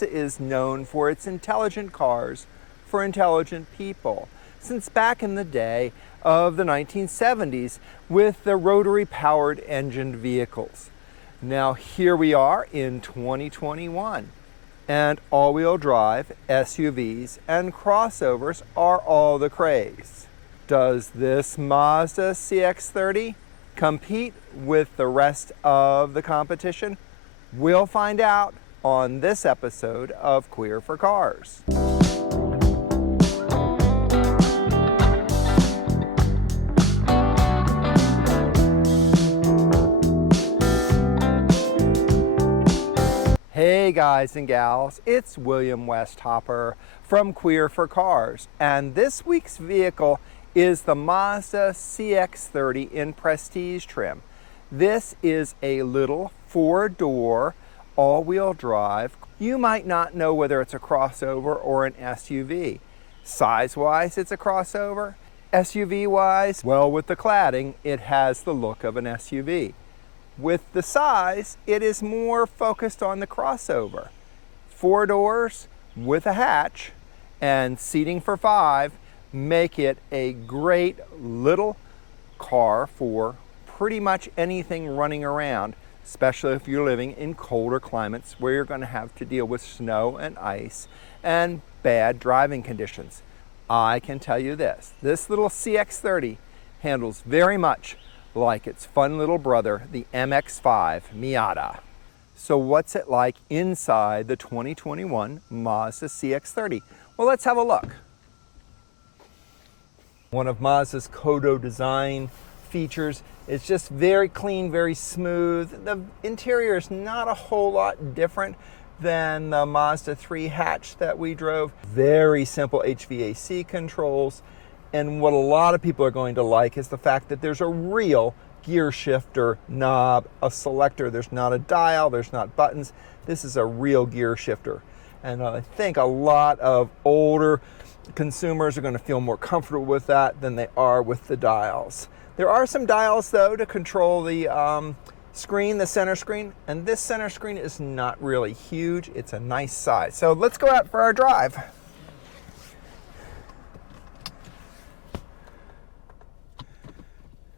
Mazda is known for its intelligent cars for intelligent people since back in the day of the 1970s with the rotary powered engined vehicles. Now here we are in 2021 and all-wheel drive SUVs and crossovers are all the craze. Does this Mazda CX30 compete with the rest of the competition? We'll find out on this episode of Queer4Cars. Hey guys and gals, it's William Westhopper from Queer4Cars, and this week's vehicle is the Mazda CX30 in Prestige trim. This is a little four-door, all-wheel drive. You might not know whether it's a crossover or an SUV. Size-wise, it's a crossover. SUV-wise, well, with the cladding, it has the look of an SUV. With the size, it is more focused on the crossover. 4 doors with a hatch and seating for 5 make it a great little car for pretty much anything running around, especially if you're living in colder climates where you're going to have to deal with snow and ice and bad driving conditions. I can tell you this little CX30 handles very much like its fun little brother, the MX5 Miata. So what's it like inside the 2021 Mazda CX30? Well, let's have a look. One of Mazda's Kodo design features is just very clean, very smooth. The interior is not a whole lot different than the Mazda 3 hatch that we drove. Very simple HVAC controls. And what a lot of people are going to like is the fact that there's a real gear shifter knob, a selector. There's not a dial, there's not buttons. This is a real gear shifter. And I think a lot of older consumers are going to feel more comfortable with that than they are with the dials. There are some dials though to control the screen, the center screen, and this center screen is not really huge. It's a nice size. So let's go out for our drive.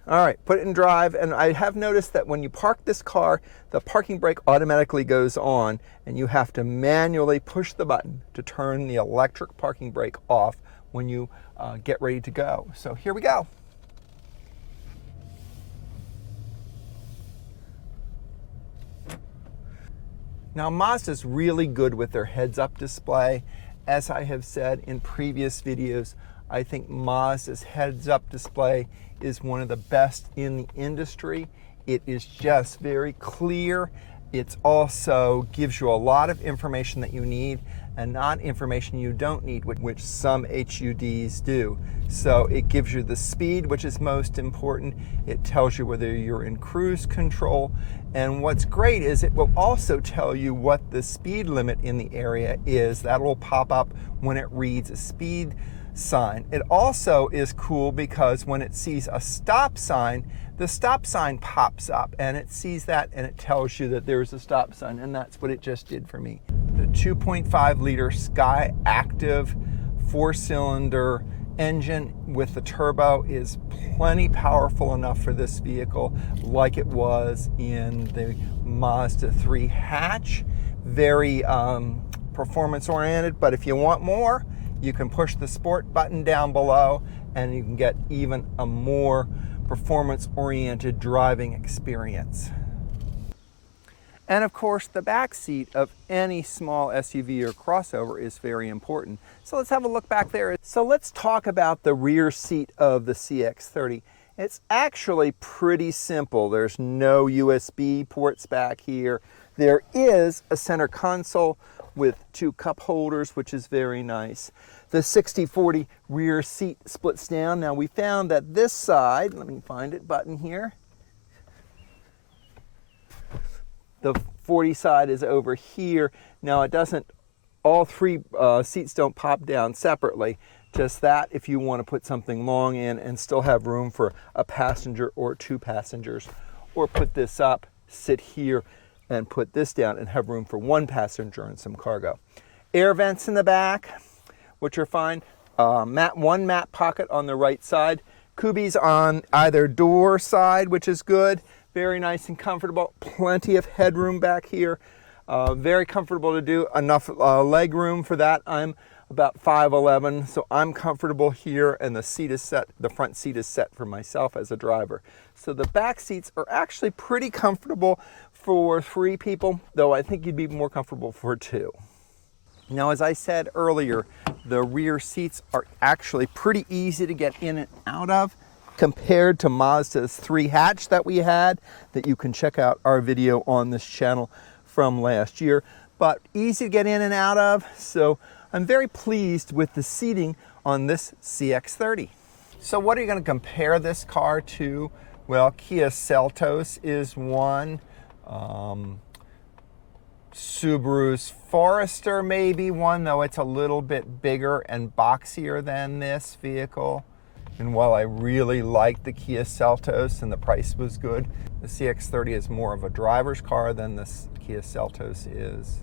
All right, put it in drive, and I have noticed that when you park this car, the parking brake automatically goes on, and you have to manually push the button to turn the electric parking brake off when you get ready to go. So here we go. Now Mazda's really good with their heads-up display. As I have said in previous videos, I think Mazda's heads-up display is one of the best in the industry. It is just very clear. It also gives you a lot of information that you need and not information you don't need, which some HUDs do. So it gives you the speed, which is most important. It tells you whether you're in cruise control. And what's great is it will also tell you what the speed limit in the area is. That will pop up when it reads a speed sign. It also is cool because when it sees a stop sign, the stop sign pops up and it sees that and it tells you that there's a stop sign, and that's what it just did for me. The 2.5 liter Sky Active 4-cylinder engine with the turbo is plenty powerful enough for this vehicle, like it was in the Mazda 3 hatch. Very performance oriented, but if you want more, you can push the sport button down below and you can get even a more performance-oriented driving experience. And of course, the back seat of any small SUV or crossover is very important. So let's have a look back there. So let's talk about the rear seat of the CX30. It's actually pretty simple. There's no USB ports back here. There is a center console with 2 cup holders, which is very nice. The 60/40 rear seat splits down. Now we found that this side, let me find it, button here. The 40 side is over here. Now it doesn't, all 3 seats don't pop down separately. Just that if you want to put something long in and still have room for a passenger or 2 passengers. Or put this up, sit here, and put this down and have room for one passenger and some cargo. Air vents in the back, which are fine. One mat pocket on the right side. Kubies on either door side, which is good. Very nice and comfortable. Plenty of headroom back here. Very comfortable to do. Enough leg room for that. I'm about 5'11", so I'm comfortable here, and the seat is set. The front seat is set for myself as a driver. So the back seats are actually pretty comfortable for 3 people, though I think you'd be more comfortable for 2. Now, as I said earlier, the rear seats are actually pretty easy to get in and out of compared to Mazda's 3 hatch that we had, that you can check out our video on this channel from last year, but easy to get in and out of. So I'm very pleased with the seating on this CX30. So what are you going to compare this car to? Well, Kia Seltos is one. Subaru's Forester may be one, though it's a little bit bigger and boxier than this vehicle. And while I really liked the Kia Seltos and the price was good, the CX30 is more of a driver's car than the Kia Seltos is.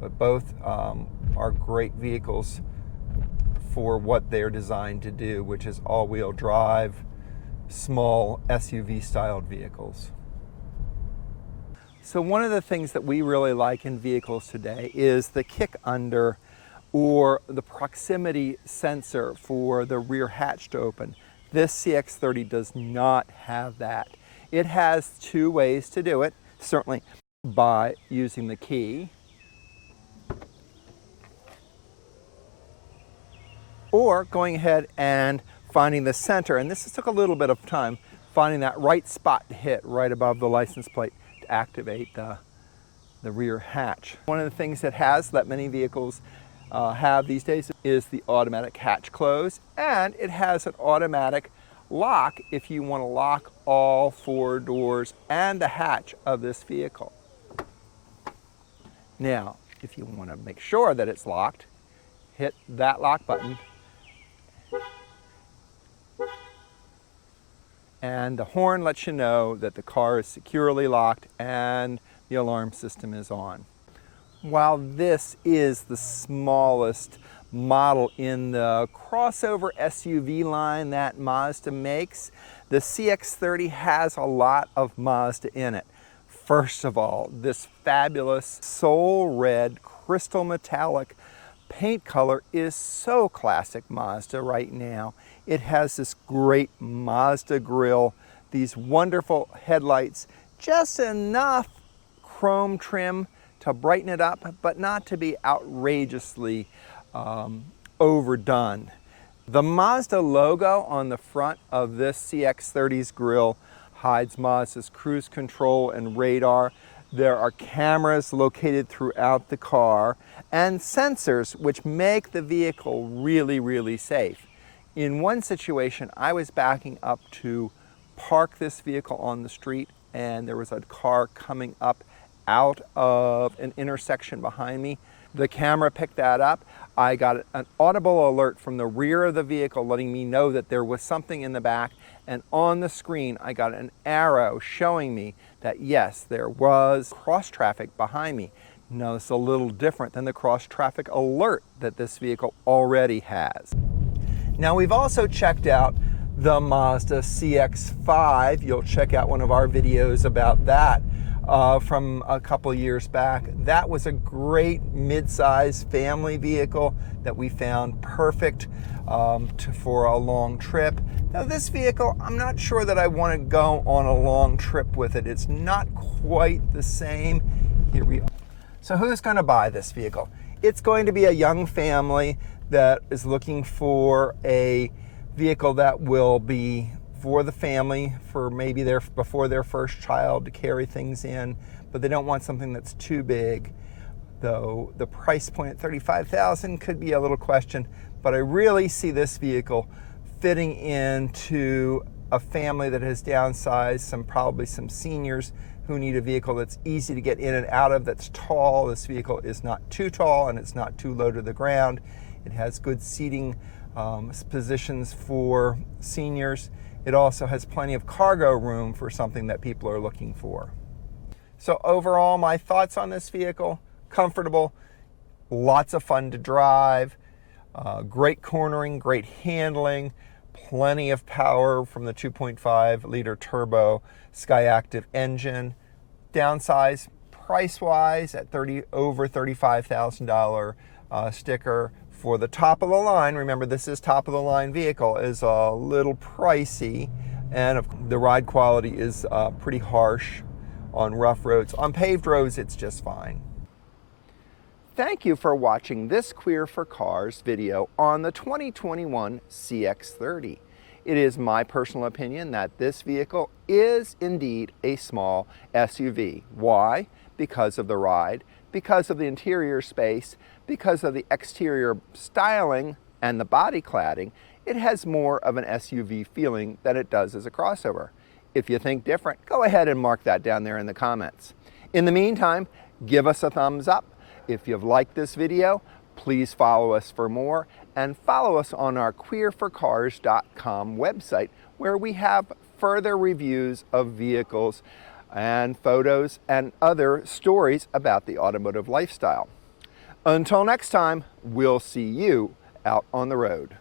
But both are great vehicles for what they're designed to do, which is all-wheel drive, small SUV-styled vehicles. So one of the things that we really like in vehicles today is the kick under, or the proximity sensor for the rear hatch to open. This CX30 does not have that. It has 2 ways to do it, certainly by using the key, or going ahead and finding the center, and this took a little bit of time, finding that right spot to hit right above the license plate to activate the rear hatch. One of the things that many vehicles have these days is the automatic hatch close, and it has an automatic lock if you want to lock all 4 doors and the hatch of this vehicle. Now, if you want to make sure that it's locked, hit that lock button, and the horn lets you know that the car is securely locked and the alarm system is on. While this is the smallest model in the crossover SUV line that Mazda makes, the CX30 has a lot of Mazda in it. First of all, this fabulous soul red crystal metallic paint color is so classic Mazda right now. It has this great Mazda grille, these wonderful headlights, just enough chrome trim to brighten it up, but not to be outrageously overdone. The Mazda logo on the front of this CX30's grille hides Mazda's cruise control and radar. There are cameras located throughout the car and sensors which make the vehicle really, really safe. In one situation, I was backing up to park this vehicle on the street, and there was a car coming up out of an intersection behind me. The camera picked that up. I got an audible alert from the rear of the vehicle letting me know that there was something in the back, and on the screen I got an arrow showing me that yes, there was cross traffic behind me. Now it's a little different than the cross traffic alert that this vehicle already has. Now we've also checked out the Mazda CX5. You'll check out one of our videos about that from a couple years back. That was a great mid-size family vehicle that we found perfect for a long trip. Now this vehicle, I'm not sure that I want to go on a long trip with it. It's not quite the same. Here we are. So who's going to buy this vehicle? It's going to be a young family that is looking for a vehicle that will be for the family, for maybe before their first child, to carry things in, but they don't want something that's too big. Though the price point at $35,000 could be a little question, but I really see this vehicle fitting into a family that has downsized, probably some seniors who need a vehicle that's easy to get in and out of, that's tall. This vehicle is not too tall and it's not too low to the ground. It has good seating positions for seniors. It also has plenty of cargo room for something that people are looking for. So overall, my thoughts on this vehicle: comfortable, lots of fun to drive, great cornering, great handling, plenty of power from the 2.5 liter turbo Skyactiv engine. Downsize price-wise at over $35,000 sticker for the top of the line. Remember, this is top of the line vehicle, is a little pricey, and the ride quality is pretty harsh on rough roads. On paved roads, it's just fine. Thank you for watching this Queer4Cars video on the 2021 CX30. It is my personal opinion that this vehicle is indeed a small SUV. Why? Because of the ride, because of the interior space, because of the exterior styling and the body cladding. It has more of an SUV feeling than it does as a crossover. If you think different, go ahead and mark that down there in the comments. In the meantime, give us a thumbs up. If you've liked this video, please follow us for more, and follow us on our Queer4Cars.com website, where we have further reviews of vehicles and photos and other stories about the automotive lifestyle. Until next time, we'll see you out on the road.